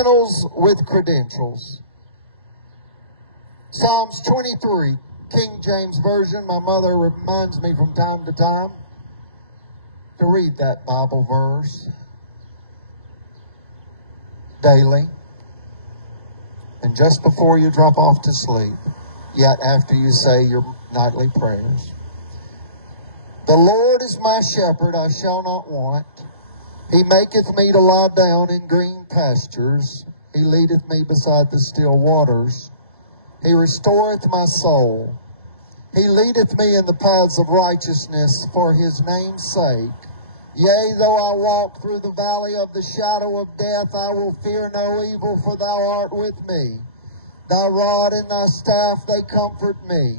criminals with credentials. Psalms 23, King James Version. My mother reminds me from time to time to read that Bible verse daily. And just before you drop off to sleep, yet after you say your nightly prayers. The Lord is my shepherd, I shall not want. He maketh me to lie down in green pastures. He leadeth me beside the still waters. He restoreth my soul. He leadeth me in the paths of righteousness for his name's sake. Yea, though I walk through the valley of the shadow of death, I will fear no evil, for thou art with me. Thy rod and thy staff, they comfort me.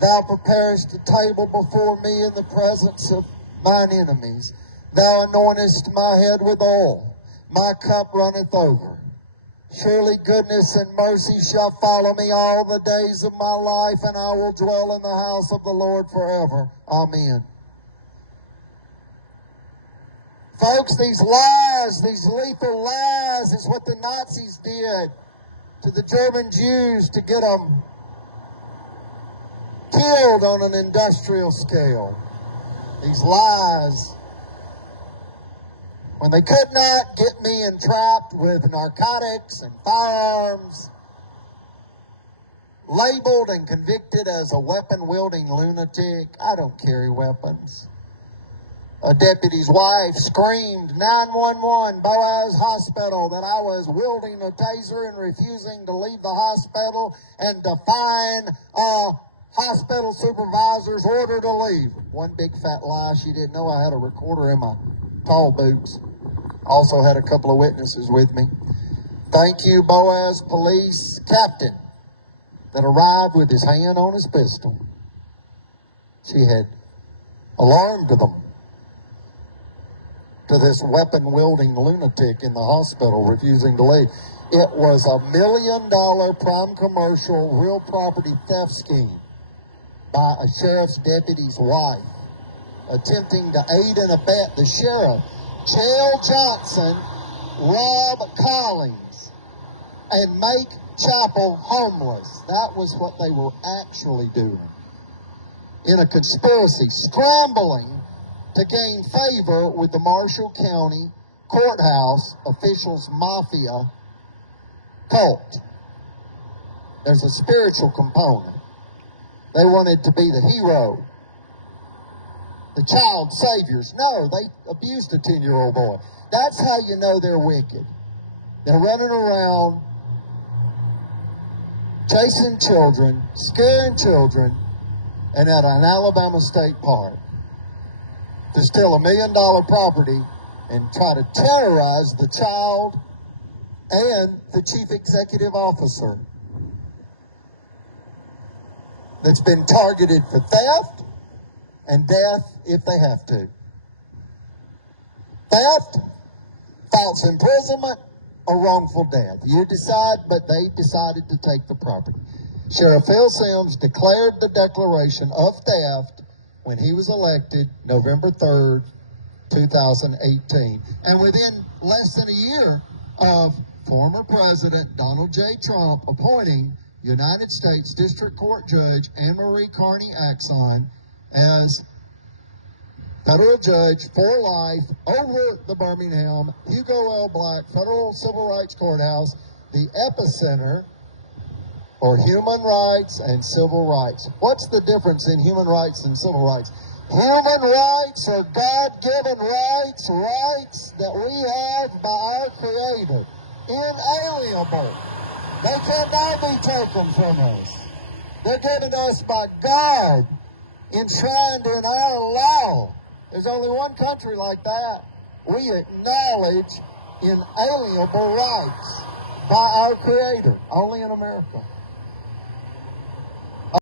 Thou preparest a table before me in the presence of mine enemies. Thou anointest my head with oil. My cup runneth over. Surely goodness and mercy shall follow me all the days of my life, and I will dwell in the house of the Lord forever. Amen. Folks, these lies, these lethal lies, is what the Nazis did to the German Jews to get them killed on an industrial scale. These lies, when they could not get me entrapped with narcotics and firearms, labeled and convicted as a weapon-wielding lunatic. I don't carry weapons. A deputy's wife screamed 911 Boaz Hospital that I was wielding a taser and refusing to leave the hospital and defying a hospital supervisor's order to leave. One big fat lie. She didn't know I had a recorder in my tall boots. Also had a couple of witnesses with me. Thank you, Boaz police captain, that arrived with his hand on his pistol. She had alarmed them to this weapon-wielding lunatic in the hospital refusing to leave. It was $1 million prime commercial real property theft scheme by a sheriff's deputy's wife, attempting to aid and abet the sheriff, Chael Johnson, rob Collins, and make Chappell homeless. That was what they were actually doing. In a conspiracy, scrambling to gain favor with the Marshall County Courthouse officials' mafia cult. There's a spiritual component. They wanted to be the hero, the child saviors. No, they abused a 10-year-old boy. That's how you know they're wicked. They're running around chasing children, scaring children, and at an Alabama state park to steal $1 million property and try to terrorize the child and the chief executive officer that's been targeted for theft and death if they have to. Theft, false imprisonment, or wrongful death. You decide, but they decided to take the property. Sheriff Phil Sims declared the declaration of theft when he was elected November 3rd, 2018. And within less than a year of former President Donald J. Trump appointing United States District Court Judge Anne-Marie Carney Axon as federal judge for life over the Birmingham Hugo L. Black Federal Civil Rights Courthouse, the epicenter for human rights and civil rights. What's the difference in human rights and civil rights? Human rights are God-given rights, rights that we have by our Creator, inalienable. They cannot be taken from us. They're given to us by God, enshrined in our law. There's only one country like that. We acknowledge inalienable rights by our Creator, only in America.